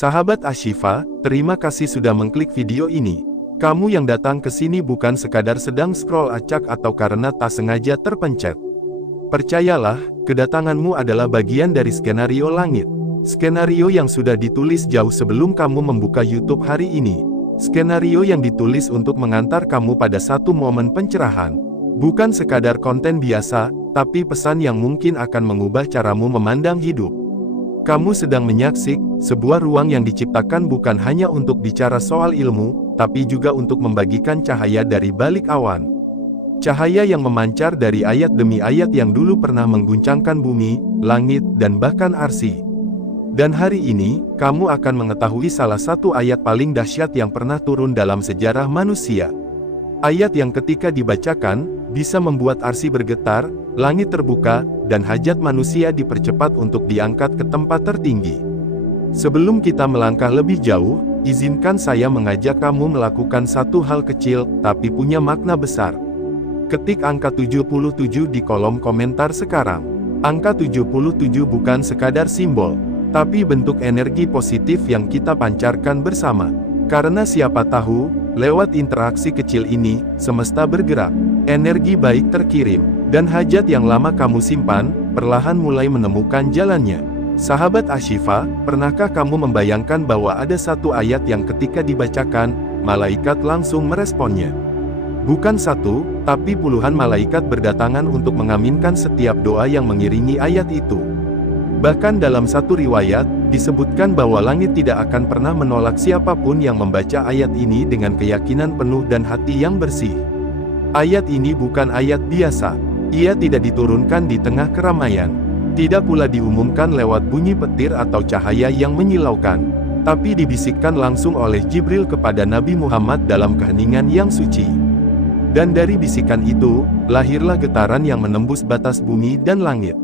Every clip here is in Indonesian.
Sahabat Ashifa, terima kasih sudah mengklik video ini. Kamu yang datang ke sini bukan sekadar sedang scroll acak atau karena tak sengaja terpencet. Percayalah, kedatanganmu adalah bagian dari skenario langit. Skenario yang sudah ditulis jauh sebelum kamu membuka YouTube hari ini. Skenario yang ditulis untuk mengantar kamu pada satu momen pencerahan. Bukan sekadar konten biasa, tapi pesan yang mungkin akan mengubah caramu memandang hidup. Kamu sedang menyaksikan sebuah ruang yang diciptakan bukan hanya untuk bicara soal ilmu, tapi juga untuk membagikan cahaya dari balik awan. Cahaya yang memancar dari ayat demi ayat yang dulu pernah mengguncangkan bumi, langit, dan bahkan arsi. Dan hari ini, kamu akan mengetahui salah satu ayat paling dahsyat yang pernah turun dalam sejarah manusia. Ayat yang ketika dibacakan, bisa membuat arsi bergetar, langit terbuka, dan hajat manusia dipercepat untuk diangkat ke tempat tertinggi. Sebelum kita melangkah lebih jauh, izinkan saya mengajak kamu melakukan satu hal kecil, tapi punya makna besar. Ketik angka 77 di kolom komentar sekarang. Angka 77 bukan sekadar simbol, tapi bentuk energi positif yang kita pancarkan bersama. Karena siapa tahu, lewat interaksi kecil ini, semesta bergerak, energi baik terkirim, dan hajat yang lama kamu simpan, perlahan mulai menemukan jalannya. Sahabat Ashifa, pernahkah kamu membayangkan bahwa ada satu ayat yang ketika dibacakan, malaikat langsung meresponnya? Bukan satu, tapi puluhan malaikat berdatangan untuk mengaminkan setiap doa yang mengiringi ayat itu. Bahkan dalam satu riwayat, disebutkan bahwa langit tidak akan pernah menolak siapapun yang membaca ayat ini dengan keyakinan penuh dan hati yang bersih. Ayat ini bukan ayat biasa. Ia tidak diturunkan di tengah keramaian. Tidak pula diumumkan lewat bunyi petir atau cahaya yang menyilaukan. Tapi dibisikkan langsung oleh Jibril kepada Nabi Muhammad dalam keheningan yang suci. Dan dari bisikan itu, lahirlah getaran yang menembus batas bumi dan langit.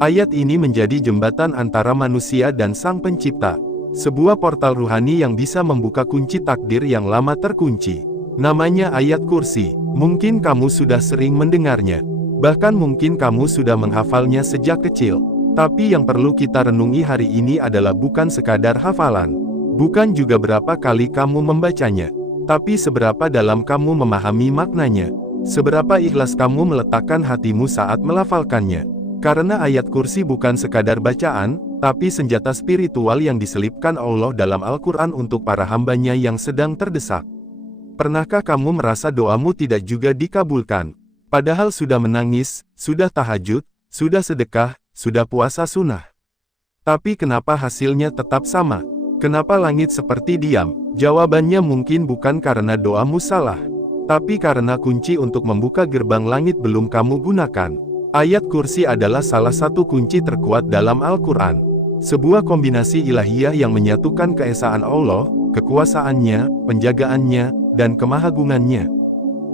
Ayat ini menjadi jembatan antara manusia dan Sang Pencipta. Sebuah portal ruhani yang bisa membuka kunci takdir yang lama terkunci. Namanya ayat kursi. Mungkin kamu sudah sering mendengarnya. Bahkan mungkin kamu sudah menghafalnya sejak kecil. Tapi yang perlu kita renungi hari ini adalah bukan sekadar hafalan. Bukan juga berapa kali kamu membacanya. Tapi seberapa dalam kamu memahami maknanya. Seberapa ikhlas kamu meletakkan hatimu saat melafalkannya. Karena ayat kursi bukan sekadar bacaan, tapi senjata spiritual yang diselipkan Allah dalam Al-Quran untuk para hambanya yang sedang terdesak. Pernahkah kamu merasa doamu tidak juga dikabulkan? Padahal sudah menangis, sudah tahajud, sudah sedekah, sudah puasa sunnah. Tapi kenapa hasilnya tetap sama? Kenapa langit seperti diam? Jawabannya mungkin bukan karena doamu salah, tapi karena kunci untuk membuka gerbang langit belum kamu gunakan. Ayat kursi adalah salah satu kunci terkuat dalam Al-Quran. Sebuah kombinasi ilahiyah yang menyatukan keesaan Allah, kekuasaannya, penjagaannya, dan kemahagungannya.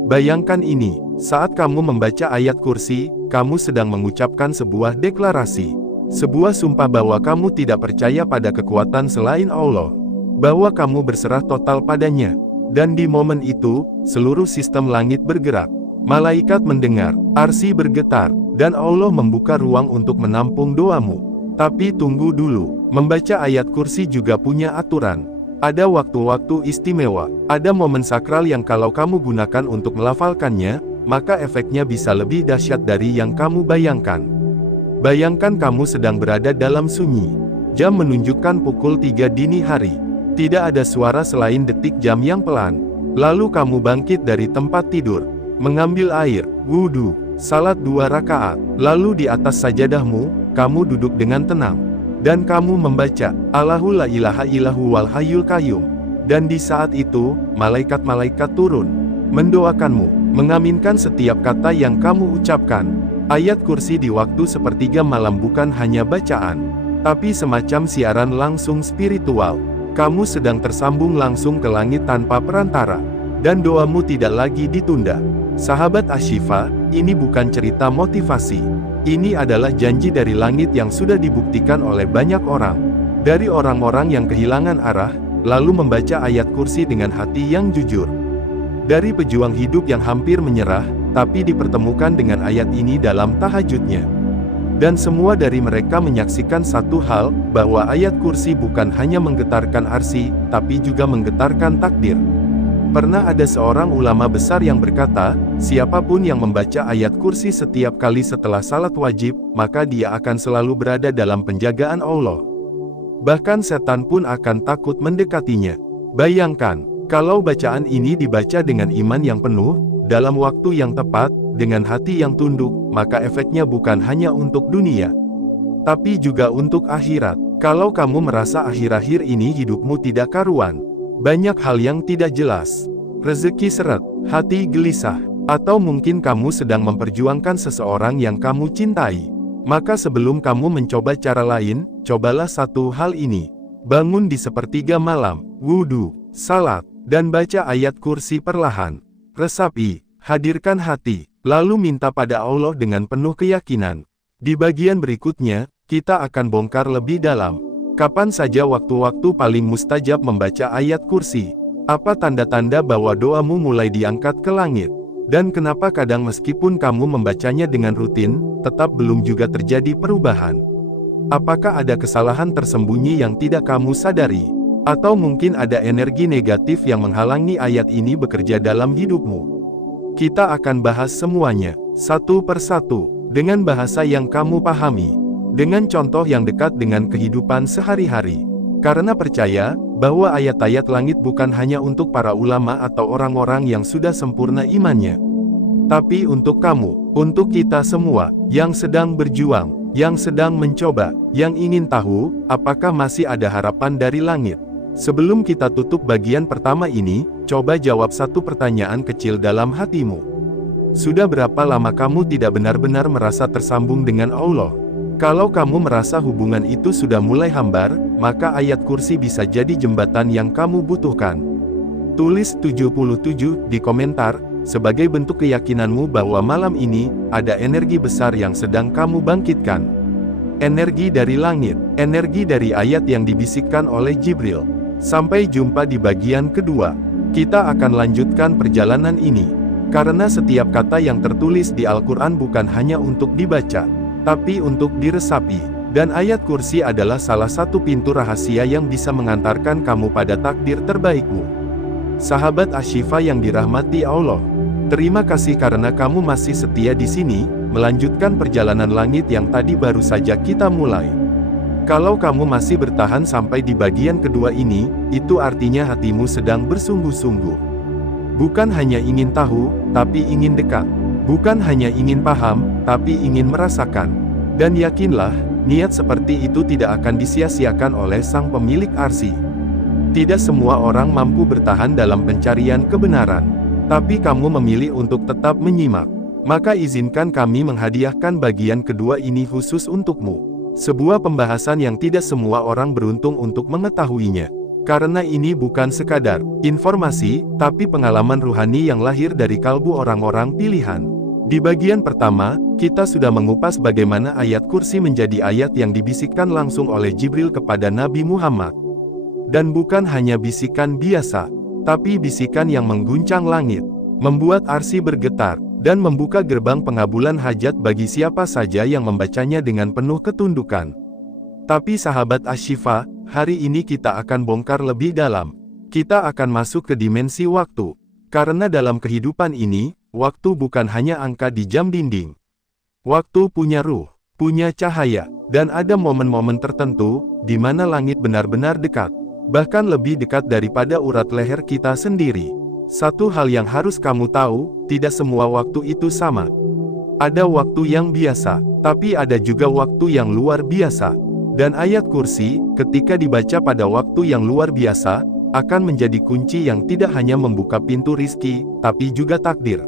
Bayangkan ini, saat kamu membaca ayat kursi, kamu sedang mengucapkan sebuah deklarasi. Sebuah sumpah bahwa kamu tidak percaya pada kekuatan selain Allah. Bahwa kamu berserah total padanya. Dan di momen itu, seluruh sistem langit bergerak. Malaikat mendengar, arsi bergetar, dan Allah membuka ruang untuk menampung doamu. Tapi tunggu dulu, membaca ayat kursi juga punya aturan. Ada waktu-waktu istimewa, ada momen sakral yang kalau kamu gunakan untuk melafalkannya, maka efeknya bisa lebih dahsyat dari yang kamu bayangkan. Bayangkan kamu sedang berada dalam sunyi. Jam menunjukkan pukul 3 dini hari. Tidak ada suara selain detik jam yang pelan. Lalu kamu bangkit dari tempat tidur. Mengambil air, wudhu, salat 2 rakaat, lalu di atas sajadahmu, kamu duduk dengan tenang. Dan kamu membaca, Allahu la ilaha illahu wal hayyul qayyum. Dan di saat itu, malaikat-malaikat turun, mendoakanmu, mengaminkan setiap kata yang kamu ucapkan. Ayat kursi di waktu sepertiga malam bukan hanya bacaan, tapi semacam siaran langsung spiritual. Kamu sedang tersambung langsung ke langit tanpa perantara. Dan doamu tidak lagi ditunda. Sahabat Ashifa, ini bukan cerita motivasi. Ini adalah janji dari langit yang sudah dibuktikan oleh banyak orang. Dari orang-orang yang kehilangan arah, lalu membaca ayat kursi dengan hati yang jujur. Dari pejuang hidup yang hampir menyerah, tapi dipertemukan dengan ayat ini dalam tahajudnya. Dan semua dari mereka menyaksikan satu hal, bahwa ayat kursi bukan hanya menggetarkan arsy, tapi juga menggetarkan takdir. Pernah ada seorang ulama besar yang berkata, siapapun yang membaca ayat kursi setiap kali setelah salat wajib, maka dia akan selalu berada dalam penjagaan Allah. Bahkan setan pun akan takut mendekatinya. Bayangkan, kalau bacaan ini dibaca dengan iman yang penuh, dalam waktu yang tepat, dengan hati yang tunduk, maka efeknya bukan hanya untuk dunia, tapi juga untuk akhirat. Kalau kamu merasa akhir-akhir ini hidupmu tidak karuan, banyak hal yang tidak jelas, rezeki seret, hati gelisah, atau mungkin kamu sedang memperjuangkan seseorang yang kamu cintai, maka sebelum kamu mencoba cara lain, cobalah satu hal ini. Bangun di sepertiga malam, wudhu, salat, dan baca ayat kursi perlahan. Resapi, hadirkan hati, lalu minta pada Allah dengan penuh keyakinan. Di bagian berikutnya, kita akan bongkar lebih dalam. Kapan saja waktu-waktu paling mustajab membaca ayat kursi? Apa tanda-tanda bahwa doamu mulai diangkat ke langit? Dan kenapa kadang meskipun kamu membacanya dengan rutin, tetap belum juga terjadi perubahan? Apakah ada kesalahan tersembunyi yang tidak kamu sadari? Atau mungkin ada energi negatif yang menghalangi ayat ini bekerja dalam hidupmu? Kita akan bahas semuanya, satu persatu, dengan bahasa yang kamu pahami, dengan contoh yang dekat dengan kehidupan sehari-hari. Karena percaya, bahwa ayat-ayat langit bukan hanya untuk para ulama atau orang-orang yang sudah sempurna imannya, tapi untuk kamu, untuk kita semua, yang sedang berjuang, yang sedang mencoba, yang ingin tahu, apakah masih ada harapan dari langit. Sebelum kita tutup bagian pertama ini, coba jawab satu pertanyaan kecil dalam hatimu. Sudah berapa lama kamu tidak benar-benar merasa tersambung dengan Allah? Kalau kamu merasa hubungan itu sudah mulai hambar, maka ayat kursi bisa jadi jembatan yang kamu butuhkan. Tulis 77 di komentar, sebagai bentuk keyakinanmu bahwa malam ini, ada energi besar yang sedang kamu bangkitkan. Energi dari langit, energi dari ayat yang dibisikkan oleh Jibril. Sampai jumpa di bagian kedua. Kita akan lanjutkan perjalanan ini. Karena setiap kata yang tertulis di Al-Quran bukan hanya untuk dibaca, tapi untuk diresapi. Dan ayat kursi adalah salah satu pintu rahasia yang bisa mengantarkan kamu pada takdir terbaikmu. Sahabat Ashifa yang dirahmati Allah, terima kasih karena kamu masih setia di sini, melanjutkan perjalanan langit yang tadi baru saja kita mulai. Kalau kamu masih bertahan sampai di bagian kedua ini, itu artinya hatimu sedang bersungguh-sungguh. Bukan hanya ingin tahu, tapi ingin dekat. Bukan hanya ingin paham, tapi ingin merasakan. Dan yakinlah, niat seperti itu tidak akan disia-siakan oleh Sang Pemilik Arsy. Tidak semua orang mampu bertahan dalam pencarian kebenaran. Tapi kamu memilih untuk tetap menyimak. Maka izinkan kami menghadiahkan bagian kedua ini khusus untukmu. Sebuah pembahasan yang tidak semua orang beruntung untuk mengetahuinya. Karena ini bukan sekadar informasi, tapi pengalaman ruhani yang lahir dari kalbu orang-orang pilihan. Di bagian pertama, kita sudah mengupas bagaimana ayat kursi menjadi ayat yang dibisikkan langsung oleh Jibril kepada Nabi Muhammad. Dan bukan hanya bisikan biasa, tapi bisikan yang mengguncang langit, membuat arsy bergetar, dan membuka gerbang pengabulan hajat bagi siapa saja yang membacanya dengan penuh ketundukan. Tapi sahabat Ashifa, hari ini kita akan bongkar lebih dalam. Kita akan masuk ke dimensi waktu. Karena dalam kehidupan ini, waktu bukan hanya angka di jam dinding. Waktu punya ruh, punya cahaya, dan ada momen-momen tertentu, di mana langit benar-benar dekat. Bahkan lebih dekat daripada urat leher kita sendiri. Satu hal yang harus kamu tahu, tidak semua waktu itu sama. Ada waktu yang biasa, tapi ada juga waktu yang luar biasa. Dan ayat kursi, ketika dibaca pada waktu yang luar biasa, akan menjadi kunci yang tidak hanya membuka pintu rizki, tapi juga takdir.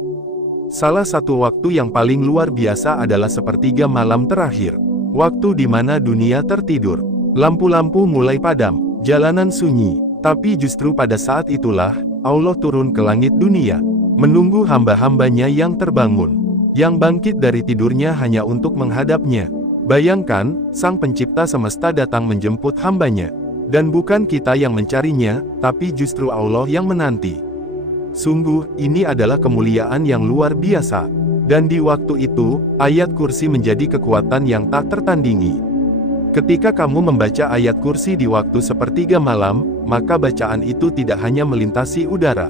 Salah satu waktu yang paling luar biasa adalah sepertiga malam terakhir. Waktu di mana dunia tertidur. Lampu-lampu mulai padam, jalanan sunyi. Tapi justru pada saat itulah, Allah turun ke langit dunia, menunggu hamba-hambanya yang terbangun, yang bangkit dari tidurnya hanya untuk menghadapnya. Bayangkan, Sang Pencipta semesta datang menjemput hambanya. Dan bukan kita yang mencarinya, tapi justru Allah yang menanti. Sungguh, ini adalah kemuliaan yang luar biasa. Dan di waktu itu, ayat kursi menjadi kekuatan yang tak tertandingi. Ketika kamu membaca ayat kursi di waktu sepertiga malam, maka bacaan itu tidak hanya melintasi udara,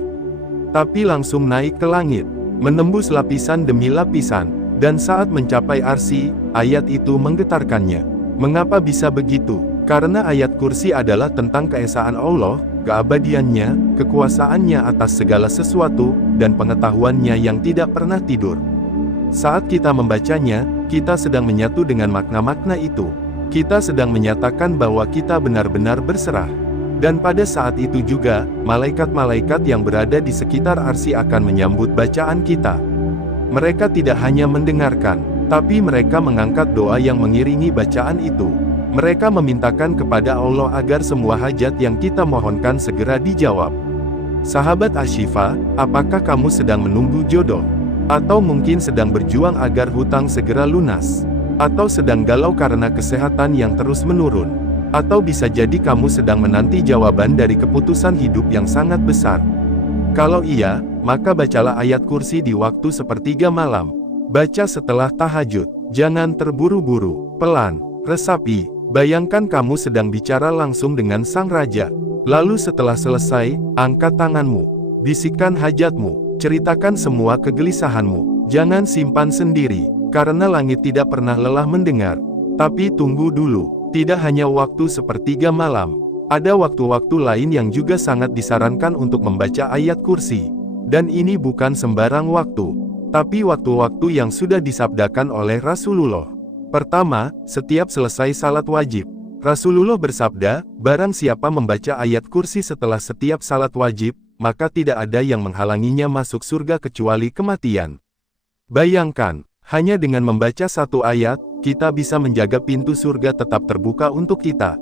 tapi langsung naik ke langit, menembus lapisan demi lapisan, dan saat mencapai arsy, ayat itu menggetarkannya. Mengapa bisa begitu? Karena ayat kursi adalah tentang keesaan Allah, keabadiannya, kekuasaannya atas segala sesuatu, dan pengetahuannya yang tidak pernah tidur. Saat kita membacanya, kita sedang menyatu dengan makna-makna itu. Kita sedang menyatakan bahwa kita benar-benar berserah. Dan pada saat itu juga, malaikat-malaikat yang berada di sekitar arsy akan menyambut bacaan kita. Mereka tidak hanya mendengarkan, tapi mereka mengangkat doa yang mengiringi bacaan itu. Mereka memintakan kepada Allah agar semua hajat yang kita mohonkan segera dijawab. Sahabat Ashifa, apakah kamu sedang menunggu jodoh? Atau mungkin sedang berjuang agar hutang segera lunas? Atau sedang galau karena kesehatan yang terus menurun? Atau bisa jadi kamu sedang menanti jawaban dari keputusan hidup yang sangat besar? Kalau iya, maka bacalah ayat kursi di waktu sepertiga malam. Baca setelah tahajud. Jangan terburu-buru, pelan, resapi. Bayangkan kamu sedang bicara langsung dengan sang raja. Lalu setelah selesai, angkat tanganmu. Bisikkan hajatmu. Ceritakan semua kegelisahanmu. Jangan simpan sendiri. Karena langit tidak pernah lelah mendengar. Tapi tunggu dulu, tidak hanya waktu sepertiga malam. Ada waktu-waktu lain yang juga sangat disarankan untuk membaca ayat kursi. Dan ini bukan sembarang waktu, tapi waktu-waktu yang sudah disabdakan oleh Rasulullah. Pertama, setiap selesai salat wajib. Rasulullah bersabda, barang siapa membaca ayat kursi setelah setiap salat wajib, maka tidak ada yang menghalanginya masuk surga kecuali kematian. Bayangkan, hanya dengan membaca satu ayat, kita bisa menjaga pintu surga tetap terbuka untuk kita.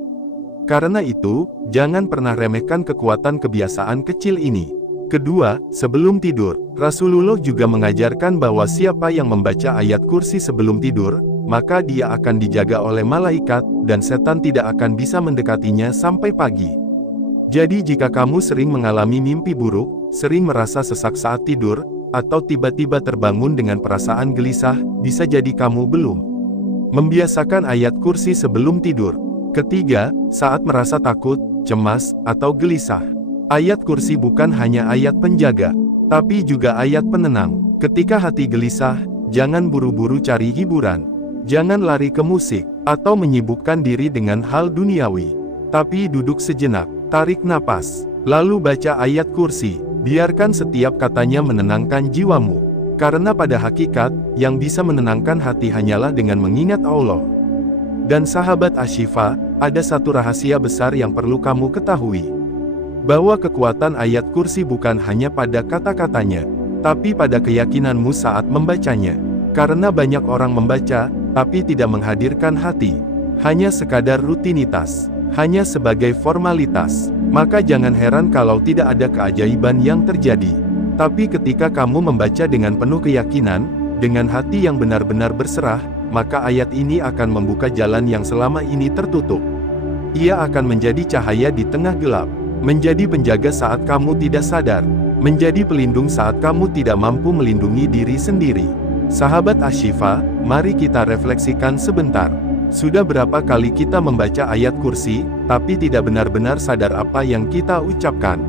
Karena itu, jangan pernah remehkan kekuatan kebiasaan kecil ini. Kedua, sebelum tidur, Rasulullah juga mengajarkan bahwa siapa yang membaca ayat kursi sebelum tidur, maka dia akan dijaga oleh malaikat, dan setan tidak akan bisa mendekatinya sampai pagi. Jadi jika kamu sering mengalami mimpi buruk, sering merasa sesak saat tidur, atau tiba-tiba terbangun dengan perasaan gelisah, bisa jadi kamu belum membiasakan ayat kursi sebelum tidur. Ketiga, saat merasa takut, cemas, atau gelisah. Ayat kursi bukan hanya ayat penjaga, tapi juga ayat penenang. Ketika hati gelisah, jangan buru-buru cari hiburan. Jangan lari ke musik, atau menyibukkan diri dengan hal duniawi. Tapi duduk sejenak, tarik napas, lalu baca ayat kursi. Biarkan setiap katanya menenangkan jiwamu. Karena pada hakikat, yang bisa menenangkan hati hanyalah dengan mengingat Allah. Dan sahabat Ashifa, ada satu rahasia besar yang perlu kamu ketahui. Bahwa kekuatan ayat kursi bukan hanya pada kata-katanya, tapi pada keyakinanmu saat membacanya. Karena banyak orang membaca, tapi tidak menghadirkan hati. Hanya sekadar rutinitas. Hanya sebagai formalitas, maka jangan heran kalau tidak ada keajaiban yang terjadi. Tapi ketika kamu membaca dengan penuh keyakinan, dengan hati yang benar-benar berserah, maka ayat ini akan membuka jalan yang selama ini tertutup. Ia akan menjadi cahaya di tengah gelap, menjadi penjaga saat kamu tidak sadar, menjadi pelindung saat kamu tidak mampu melindungi diri sendiri. Sahabat Ashifa, mari kita refleksikan sebentar. Sudah berapa kali kita membaca ayat kursi, tapi tidak benar-benar sadar apa yang kita ucapkan?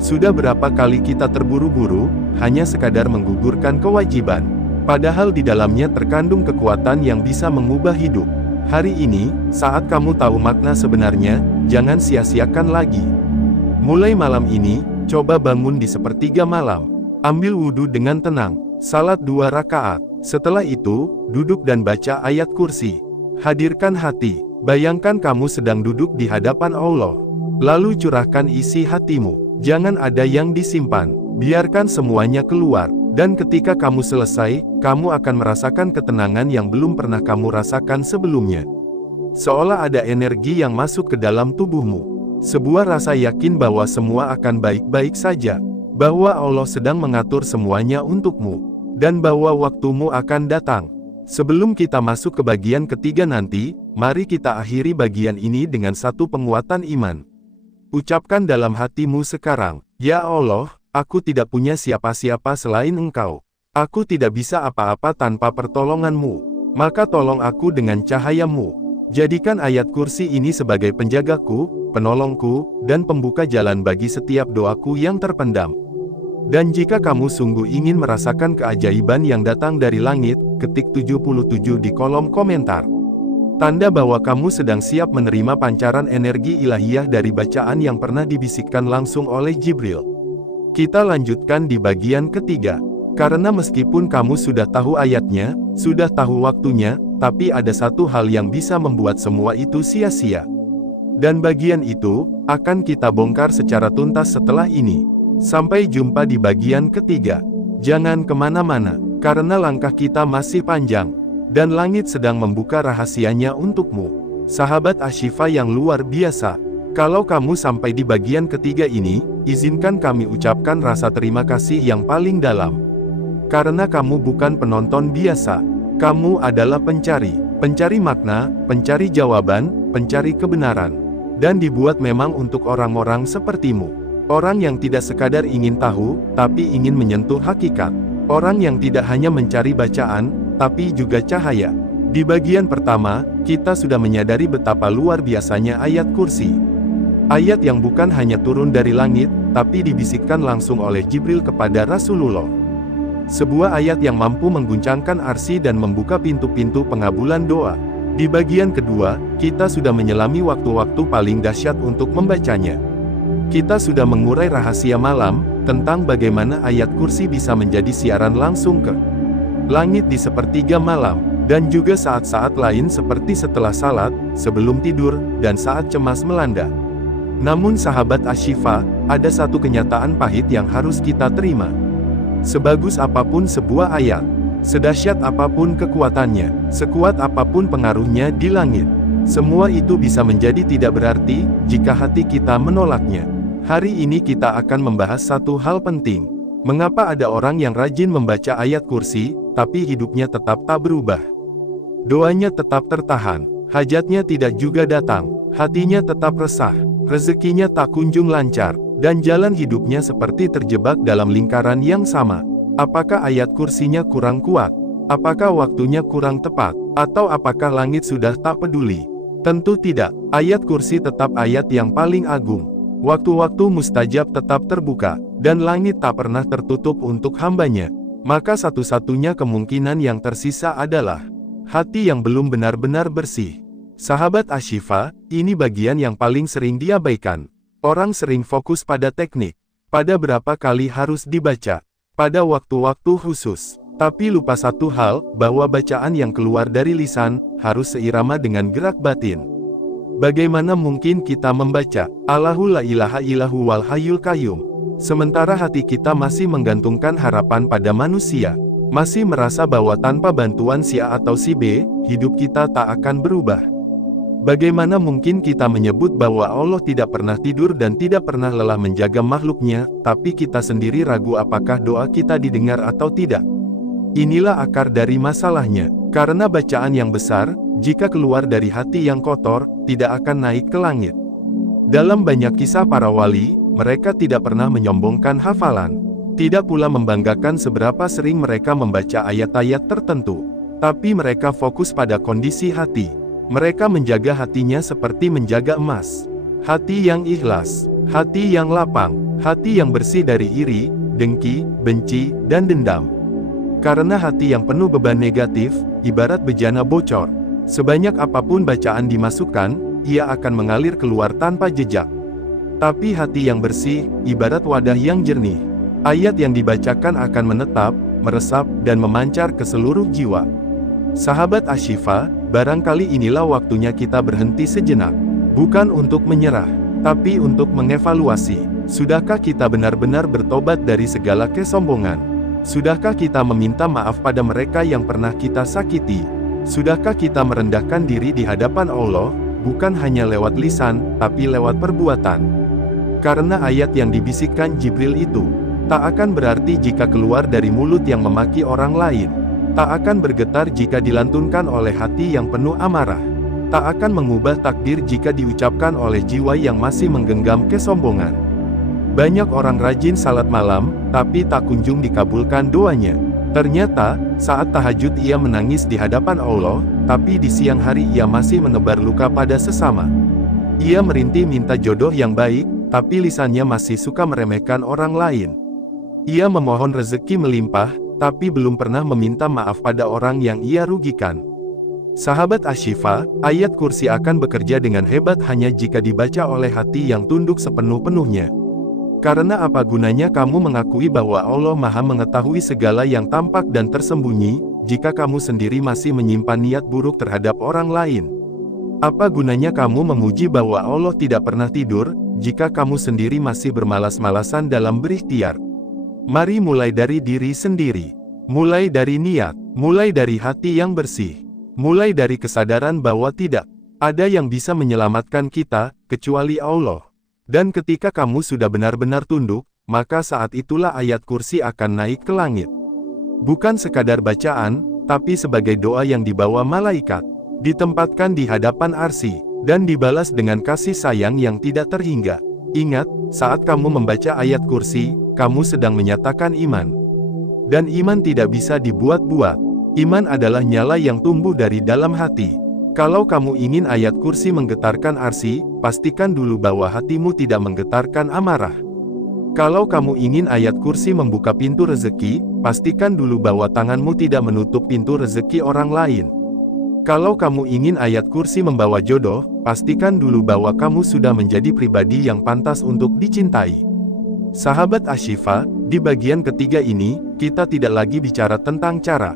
Sudah berapa kali kita terburu-buru, hanya sekadar menggugurkan kewajiban? Padahal di dalamnya terkandung kekuatan yang bisa mengubah hidup. Hari ini, saat kamu tahu makna sebenarnya, jangan sia-siakan lagi. Mulai malam ini, coba bangun di sepertiga malam. Ambil wudhu dengan tenang, salat 2 rakaat. Setelah itu, duduk dan baca ayat kursi. Hadirkan hati, bayangkan kamu sedang duduk di hadapan Allah. Lalu curahkan isi hatimu, jangan ada yang disimpan, biarkan semuanya keluar. Dan ketika kamu selesai, kamu akan merasakan ketenangan yang belum pernah kamu rasakan sebelumnya. Seolah ada energi yang masuk ke dalam tubuhmu. Sebuah rasa yakin bahwa semua akan baik-baik saja. Bahwa Allah sedang mengatur semuanya untukmu. Dan bahwa waktumu akan datang. Sebelum kita masuk ke bagian ketiga nanti, mari kita akhiri bagian ini dengan satu penguatan iman. Ucapkan dalam hatimu sekarang, Ya Allah, aku tidak punya siapa-siapa selain Engkau. Aku tidak bisa apa-apa tanpa pertolonganmu. Maka tolong aku dengan cahayamu. Jadikan ayat kursi ini sebagai penjagaku, penolongku, dan pembuka jalan bagi setiap doaku yang terpendam. Dan jika kamu sungguh ingin merasakan keajaiban yang datang dari langit, ketik 77 di kolom komentar. Tanda bahwa kamu sedang siap menerima pancaran energi ilahiyah dari bacaan yang pernah dibisikkan langsung oleh Jibril. Kita lanjutkan di bagian ketiga. Karena meskipun kamu sudah tahu ayatnya, sudah tahu waktunya, tapi ada satu hal yang bisa membuat semua itu sia-sia. Dan bagian itu akan kita bongkar secara tuntas setelah ini. Sampai jumpa di bagian ketiga. Jangan kemana-mana, karena langkah kita masih panjang, dan langit sedang membuka rahasianya untukmu. Sahabat Ashifa yang luar biasa, kalau kamu sampai di bagian ketiga ini, izinkan kami ucapkan rasa terima kasih yang paling dalam. Karena kamu bukan penonton biasa, kamu adalah pencari makna, pencari jawaban, pencari kebenaran. Dan dibuat memang untuk orang-orang sepertimu. Orang yang tidak sekadar ingin tahu, tapi ingin menyentuh hakikat. Orang yang tidak hanya mencari bacaan, tapi juga cahaya. Di bagian pertama, kita sudah menyadari betapa luar biasanya ayat kursi. Ayat yang bukan hanya turun dari langit, tapi dibisikkan langsung oleh Jibril kepada Rasulullah. Sebuah ayat yang mampu mengguncangkan arsy dan membuka pintu-pintu pengabulan doa. Di bagian kedua, kita sudah menyelami waktu-waktu paling dahsyat untuk membacanya. Kita sudah mengurai rahasia malam, tentang bagaimana ayat kursi bisa menjadi siaran langsung ke langit di sepertiga malam, dan juga saat-saat lain seperti setelah salat, sebelum tidur, dan saat cemas melanda. Namun sahabat Ashifa, ada satu kenyataan pahit yang harus kita terima. Sebagus apapun sebuah ayat, sedahsyat apapun kekuatannya, sekuat apapun pengaruhnya di langit, semua itu bisa menjadi tidak berarti, jika hati kita menolaknya. Hari ini kita akan membahas satu hal penting. Mengapa ada orang yang rajin membaca ayat kursi, tapi hidupnya tetap tak berubah? Doanya tetap tertahan, hajatnya tidak juga datang, hatinya tetap resah, rezekinya tak kunjung lancar, dan jalan hidupnya seperti terjebak dalam lingkaran yang sama. Apakah ayat kursinya kurang kuat? Apakah waktunya kurang tepat? Atau apakah langit sudah tak peduli? Tentu tidak, ayat kursi tetap ayat yang paling agung. Waktu-waktu mustajab tetap terbuka, dan langit tak pernah tertutup untuk hambanya. Maka satu-satunya kemungkinan yang tersisa adalah hati yang belum benar-benar bersih. Sahabat Ashifa, ini bagian yang paling sering diabaikan. Orang sering fokus pada teknik, pada berapa kali harus dibaca, pada waktu-waktu khusus. Tapi lupa satu hal, bahwa bacaan yang keluar dari lisan, harus seirama dengan gerak batin. Bagaimana mungkin kita membaca, Allahu la ilaha illahu wal hayyul qayyum, sementara hati kita masih menggantungkan harapan pada manusia, masih merasa bahwa tanpa bantuan si A atau si B, hidup kita tak akan berubah. Bagaimana mungkin kita menyebut bahwa Allah tidak pernah tidur dan tidak pernah lelah menjaga makhluknya, tapi kita sendiri ragu apakah doa kita didengar atau tidak? Inilah akar dari masalahnya, karena bacaan yang besar, jika keluar dari hati yang kotor, tidak akan naik ke langit. Dalam banyak kisah para wali, mereka tidak pernah menyombongkan hafalan, tidak pula membanggakan seberapa sering mereka membaca ayat-ayat tertentu, tapi mereka fokus pada kondisi hati. Mereka menjaga hatinya seperti menjaga emas. Hati yang ikhlas, hati yang lapang, hati yang bersih dari iri, dengki, benci, dan dendam. Karena hati yang penuh beban negatif, ibarat bejana bocor. Sebanyak apapun bacaan dimasukkan, ia akan mengalir keluar tanpa jejak. Tapi hati yang bersih, ibarat wadah yang jernih. Ayat yang dibacakan akan menetap, meresap, dan memancar ke seluruh jiwa. Sahabat Ashifa, barangkali inilah waktunya kita berhenti sejenak. Bukan untuk menyerah, tapi untuk mengevaluasi. Sudahkah kita benar-benar bertobat dari segala kesombongan? Sudahkah kita meminta maaf pada mereka yang pernah kita sakiti? Sudahkah kita merendahkan diri di hadapan Allah, bukan hanya lewat lisan, tapi lewat perbuatan? Karena ayat yang dibisikkan Jibril itu, tak akan berarti jika keluar dari mulut yang memaki orang lain. Tak akan bergetar jika dilantunkan oleh hati yang penuh amarah. Tak akan mengubah takdir jika diucapkan oleh jiwa yang masih menggenggam kesombongan. Banyak orang rajin salat malam, tapi tak kunjung dikabulkan doanya. Ternyata, saat tahajud ia menangis di hadapan Allah, tapi di siang hari ia masih menebar luka pada sesama. Ia merintih minta jodoh yang baik, tapi lisannya masih suka meremehkan orang lain. Ia memohon rezeki melimpah, tapi belum pernah meminta maaf pada orang yang ia rugikan. Sahabat Ashifa, ayat kursi akan bekerja dengan hebat hanya jika dibaca oleh hati yang tunduk sepenuh-penuhnya. Karena apa gunanya kamu mengakui bahwa Allah Maha mengetahui segala yang tampak dan tersembunyi, jika kamu sendiri masih menyimpan niat buruk terhadap orang lain? Apa gunanya kamu memuji bahwa Allah tidak pernah tidur, jika kamu sendiri masih bermalas-malasan dalam berikhtiar? Mari mulai dari diri sendiri. Mulai dari niat, mulai dari hati yang bersih. Mulai dari kesadaran bahwa tidak ada yang bisa menyelamatkan kita, kecuali Allah. Dan ketika kamu sudah benar-benar tunduk, maka saat itulah ayat kursi akan naik ke langit. Bukan sekadar bacaan, tapi sebagai doa yang dibawa malaikat, ditempatkan di hadapan arsy, dan dibalas dengan kasih sayang yang tidak terhingga. Ingat, saat kamu membaca ayat kursi, kamu sedang menyatakan iman. Dan iman tidak bisa dibuat-buat. Iman adalah nyala yang tumbuh dari dalam hati. Kalau kamu ingin ayat kursi menggetarkan arsy, pastikan dulu bahwa hatimu tidak menggetarkan amarah. Kalau kamu ingin ayat kursi membuka pintu rezeki, pastikan dulu bahwa tanganmu tidak menutup pintu rezeki orang lain. Kalau kamu ingin ayat kursi membawa jodoh, pastikan dulu bahwa kamu sudah menjadi pribadi yang pantas untuk dicintai. Sahabat Ashifa, di bagian ketiga ini, kita tidak lagi bicara tentang cara,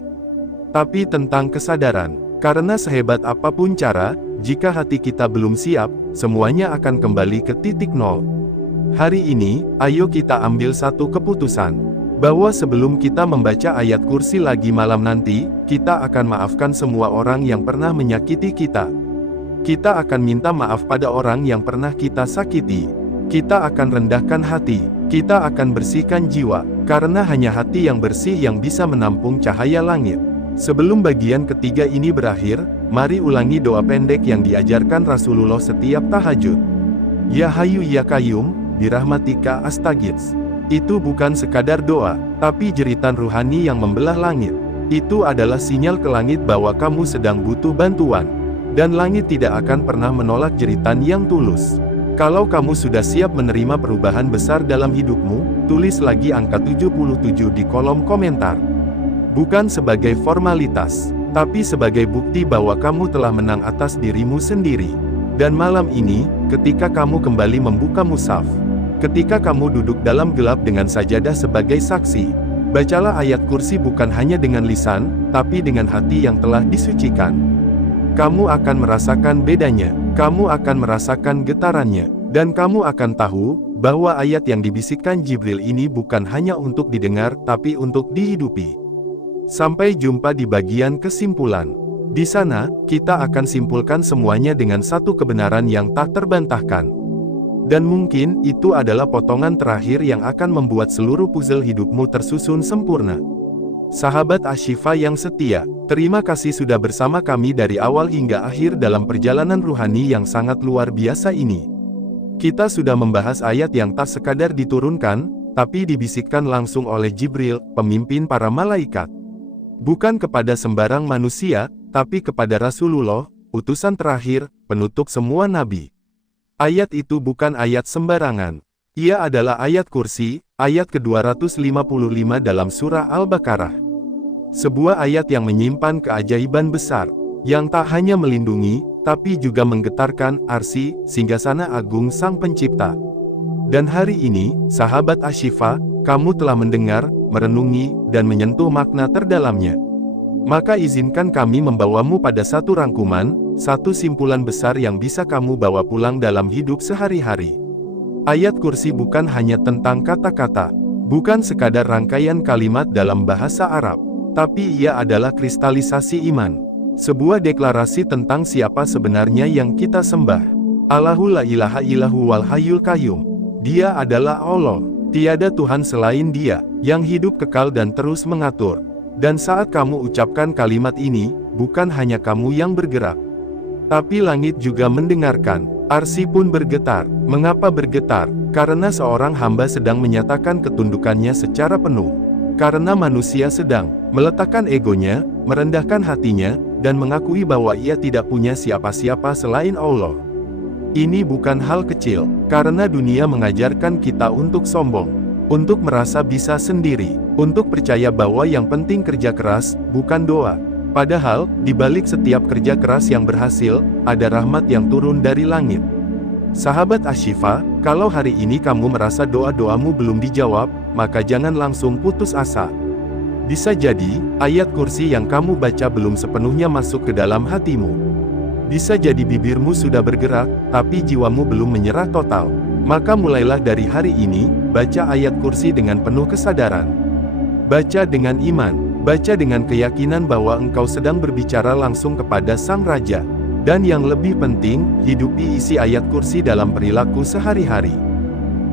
tapi tentang kesadaran. Karena sehebat apapun cara, jika hati kita belum siap, semuanya akan kembali ke titik nol. Hari ini, ayo kita ambil satu keputusan, bahwa sebelum kita membaca ayat kursi lagi malam nanti, kita akan maafkan semua orang yang pernah menyakiti kita. Kita akan minta maaf pada orang yang pernah kita sakiti. Kita akan rendahkan hati, kita akan bersihkan jiwa, karena hanya hati yang bersih yang bisa menampung cahaya langit. Sebelum bagian ketiga ini berakhir, mari ulangi doa pendek yang diajarkan Rasulullah setiap tahajud. Ya Hayyu Ya Qayyum, birahmatika astaghits. Itu bukan sekadar doa, tapi jeritan ruhani yang membelah langit. Itu adalah sinyal ke langit bahwa kamu sedang butuh bantuan. Dan langit tidak akan pernah menolak jeritan yang tulus. Kalau kamu sudah siap menerima perubahan besar dalam hidupmu, tulis lagi angka 77 di kolom komentar. Bukan sebagai formalitas, tapi sebagai bukti bahwa kamu telah menang atas dirimu sendiri. Dan malam ini, ketika kamu kembali membuka mushaf, ketika kamu duduk dalam gelap dengan sajadah sebagai saksi, bacalah ayat kursi bukan hanya dengan lisan, tapi dengan hati yang telah disucikan. Kamu akan merasakan bedanya, kamu akan merasakan getarannya, dan kamu akan tahu bahwa ayat yang dibisikkan Jibril ini bukan hanya untuk didengar, tapi untuk dihidupi. Sampai jumpa di bagian kesimpulan. Di sana, kita akan simpulkan semuanya dengan satu kebenaran yang tak terbantahkan. Dan mungkin, itu adalah potongan terakhir yang akan membuat seluruh puzzle hidupmu tersusun sempurna. Sahabat Ashifa yang setia, terima kasih sudah bersama kami dari awal hingga akhir dalam perjalanan ruhani yang sangat luar biasa ini. Kita sudah membahas ayat yang tak sekadar diturunkan, tapi dibisikkan langsung oleh Jibril, pemimpin para malaikat. Bukan kepada sembarang manusia, tapi kepada Rasulullah, utusan terakhir, penutup semua nabi. Ayat itu bukan ayat sembarangan. Ia adalah ayat kursi, ayat ke-255 dalam surah Al-Baqarah. Sebuah ayat yang menyimpan keajaiban besar, yang tak hanya melindungi, tapi juga menggetarkan arsy, singgasana agung Sang Pencipta. Dan hari ini, sahabat Ashifa, kamu telah mendengar, merenungi, dan menyentuh makna terdalamnya. Maka izinkan kami membawamu pada satu rangkuman, satu simpulan besar yang bisa kamu bawa pulang dalam hidup sehari-hari. Ayat kursi bukan hanya tentang kata-kata, bukan sekadar rangkaian kalimat dalam bahasa Arab, tapi ia adalah kristalisasi iman. Sebuah deklarasi tentang siapa sebenarnya yang kita sembah. Allahu la ilaha illahu wal hayyul qayyum. Dia adalah Allah. Tiada Tuhan selain Dia, yang hidup kekal dan terus mengatur. Dan saat kamu ucapkan kalimat ini, bukan hanya kamu yang bergerak, tapi langit juga mendengarkan. Arsy pun bergetar. Mengapa bergetar? Karena seorang hamba sedang menyatakan ketundukannya secara penuh. Karena manusia sedang meletakkan egonya, merendahkan hatinya, dan mengakui bahwa ia tidak punya siapa-siapa selain Allah. Ini bukan hal kecil, karena dunia mengajarkan kita untuk sombong, untuk merasa bisa sendiri, untuk percaya bahwa yang penting kerja keras, bukan doa. Padahal, di balik setiap kerja keras yang berhasil, ada rahmat yang turun dari langit. Sahabat Ashifa, kalau hari ini kamu merasa doa-doamu belum dijawab, maka jangan langsung putus asa. Bisa jadi, ayat kursi yang kamu baca belum sepenuhnya masuk ke dalam hatimu. Bisa jadi bibirmu sudah bergerak, tapi jiwamu belum menyerah total. Maka mulailah dari hari ini, baca ayat kursi dengan penuh kesadaran. Baca dengan iman, baca dengan keyakinan bahwa engkau sedang berbicara langsung kepada Sang Raja. Dan yang lebih penting, hidupi isi ayat kursi dalam perilaku sehari-hari.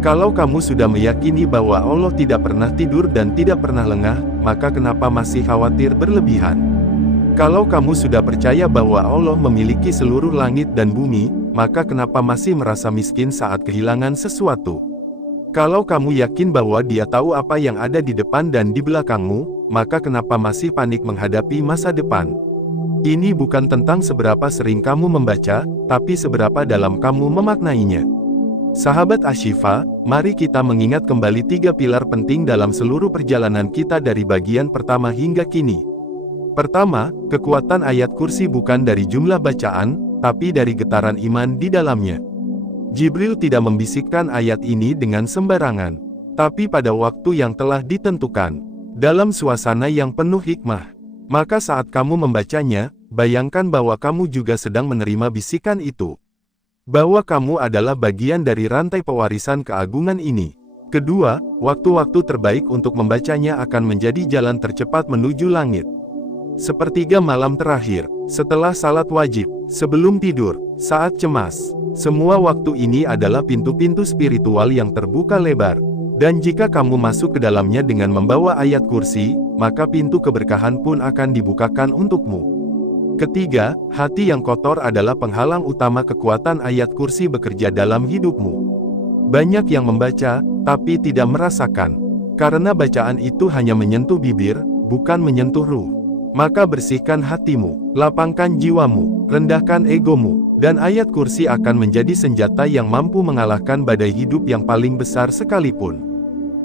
Kalau kamu sudah meyakini bahwa Allah tidak pernah tidur dan tidak pernah lengah, maka kenapa masih khawatir berlebihan? Kalau kamu sudah percaya bahwa Allah memiliki seluruh langit dan bumi, maka kenapa masih merasa miskin saat kehilangan sesuatu? Kalau kamu yakin bahwa Dia tahu apa yang ada di depan dan di belakangmu, maka kenapa masih panik menghadapi masa depan? Ini bukan tentang seberapa sering kamu membaca, tapi seberapa dalam kamu memaknainya. Sahabat Ashifa, mari kita mengingat kembali 3 pilar penting dalam seluruh perjalanan kita dari bagian pertama hingga kini. Pertama, kekuatan ayat kursi bukan dari jumlah bacaan, tapi dari getaran iman di dalamnya. Jibril tidak membisikkan ayat ini dengan sembarangan, tapi pada waktu yang telah ditentukan, dalam suasana yang penuh hikmah. Maka saat kamu membacanya, bayangkan bahwa kamu juga sedang menerima bisikan itu. Bahwa kamu adalah bagian dari rantai pewarisan keagungan ini. Kedua, waktu-waktu terbaik untuk membacanya akan menjadi jalan tercepat menuju langit. Sepertiga malam terakhir, setelah salat wajib, sebelum tidur, saat cemas. Semua waktu ini adalah pintu-pintu spiritual yang terbuka lebar. Dan jika kamu masuk ke dalamnya dengan membawa ayat kursi, maka pintu keberkahan pun akan dibukakan untukmu. Ketiga, hati yang kotor adalah penghalang utama kekuatan ayat kursi bekerja dalam hidupmu. Banyak yang membaca, tapi tidak merasakan. Karena bacaan itu hanya menyentuh bibir, bukan menyentuh ruh. Maka bersihkan hatimu, lapangkan jiwamu, rendahkan egomu, dan ayat kursi akan menjadi senjata yang mampu mengalahkan badai hidup yang paling besar sekalipun.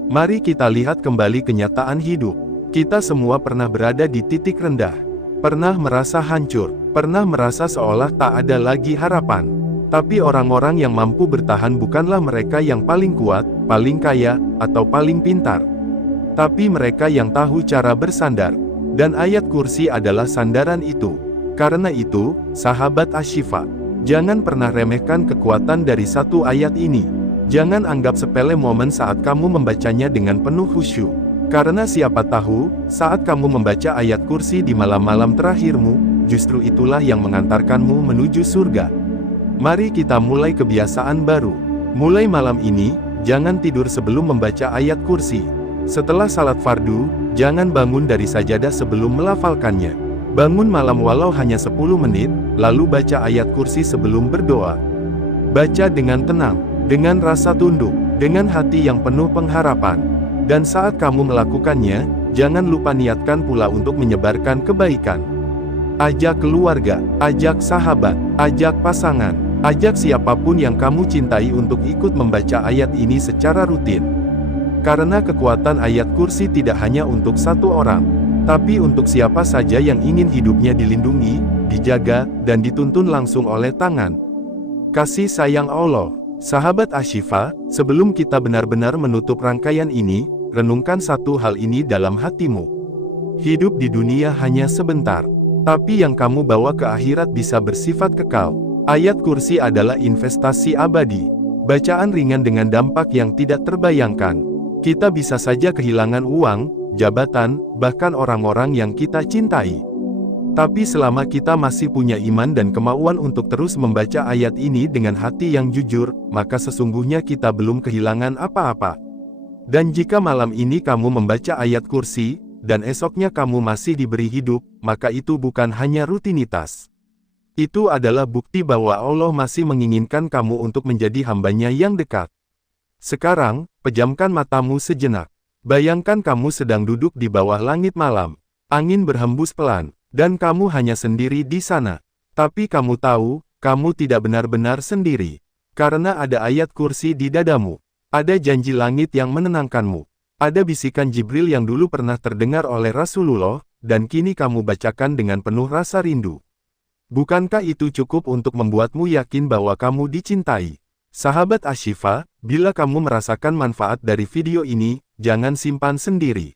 Mari kita lihat kembali kenyataan hidup. Kita semua pernah berada di titik rendah. Pernah merasa hancur, pernah merasa seolah tak ada lagi harapan. Tapi orang-orang yang mampu bertahan bukanlah mereka yang paling kuat, paling kaya, atau paling pintar. Tapi mereka yang tahu cara bersandar. Dan ayat kursi adalah sandaran itu. Karena itu, sahabat Ashifa, jangan pernah remehkan kekuatan dari satu ayat ini. Jangan anggap sepele momen saat kamu membacanya dengan penuh khusyuk. Karena siapa tahu, saat kamu membaca ayat kursi di malam-malam terakhirmu, justru itulah yang mengantarkanmu menuju surga. Mari kita mulai kebiasaan baru. Mulai malam ini, jangan tidur sebelum membaca ayat kursi. Setelah salat fardu, jangan bangun dari sajadah sebelum melafalkannya. Bangun malam walau hanya 10 menit, lalu baca ayat kursi sebelum berdoa. Baca dengan tenang, dengan rasa tunduk, dengan hati yang penuh pengharapan. Dan saat kamu melakukannya, jangan lupa niatkan pula untuk menyebarkan kebaikan. Ajak keluarga, ajak sahabat, ajak pasangan, ajak siapapun yang kamu cintai untuk ikut membaca ayat ini secara rutin. Karena kekuatan ayat kursi tidak hanya untuk satu orang, tapi untuk siapa saja yang ingin hidupnya dilindungi, dijaga, dan dituntun langsung oleh tangan kasih sayang Allah. Sahabat Ashifa, sebelum kita benar-benar menutup rangkaian ini, renungkan satu hal ini dalam hatimu. Hidup di dunia hanya sebentar, tapi yang kamu bawa ke akhirat bisa bersifat kekal. Ayat kursi adalah investasi abadi. Bacaan ringan dengan dampak yang tidak terbayangkan. Kita bisa saja kehilangan uang, jabatan, bahkan orang-orang yang kita cintai. Tapi selama kita masih punya iman dan kemauan untuk terus membaca ayat ini dengan hati yang jujur, maka sesungguhnya kita belum kehilangan apa-apa. Dan jika malam ini kamu membaca ayat kursi, dan esoknya kamu masih diberi hidup, maka itu bukan hanya rutinitas. Itu adalah bukti bahwa Allah masih menginginkan kamu untuk menjadi hambanya yang dekat. Sekarang, pejamkan matamu sejenak. Bayangkan kamu sedang duduk di bawah langit malam. Angin berhembus pelan, dan kamu hanya sendiri di sana. Tapi kamu tahu, kamu tidak benar-benar sendiri. Karena ada ayat kursi di dadamu. Ada janji langit yang menenangkanmu. Ada bisikan Jibril yang dulu pernah terdengar oleh Rasulullah, dan kini kamu bacakan dengan penuh rasa rindu. Bukankah itu cukup untuk membuatmu yakin bahwa kamu dicintai? Sahabat Ashifa, bila kamu merasakan manfaat dari video ini, jangan simpan sendiri.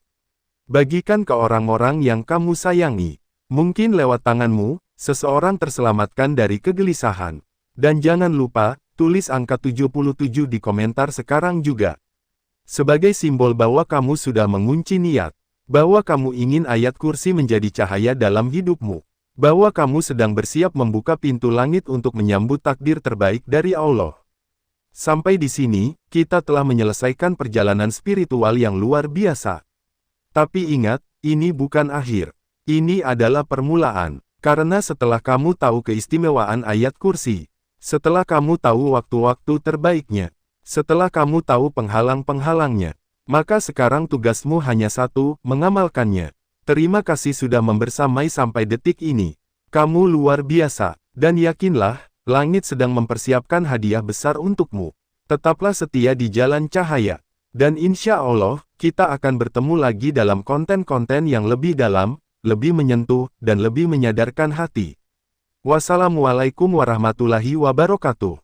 Bagikan ke orang-orang yang kamu sayangi. Mungkin lewat tanganmu, seseorang terselamatkan dari kegelisahan. Dan jangan lupa, tulis angka 77 di komentar sekarang juga. Sebagai simbol bahwa kamu sudah mengunci niat. Bahwa kamu ingin ayat kursi menjadi cahaya dalam hidupmu. Bahwa kamu sedang bersiap membuka pintu langit untuk menyambut takdir terbaik dari Allah. Sampai di sini, kita telah menyelesaikan perjalanan spiritual yang luar biasa. Tapi ingat, ini bukan akhir. Ini adalah permulaan. Karena setelah kamu tahu keistimewaan ayat kursi, setelah kamu tahu waktu-waktu terbaiknya, setelah kamu tahu penghalang-penghalangnya, maka sekarang tugasmu hanya satu, mengamalkannya. Terima kasih sudah membersamai sampai detik ini. Kamu luar biasa, dan yakinlah, langit sedang mempersiapkan hadiah besar untukmu. Tetaplah setia di jalan cahaya. Dan insya Allah, kita akan bertemu lagi dalam konten-konten yang lebih dalam, lebih menyentuh, dan lebih menyadarkan hati. Wassalamualaikum warahmatullahi wabarakatuh.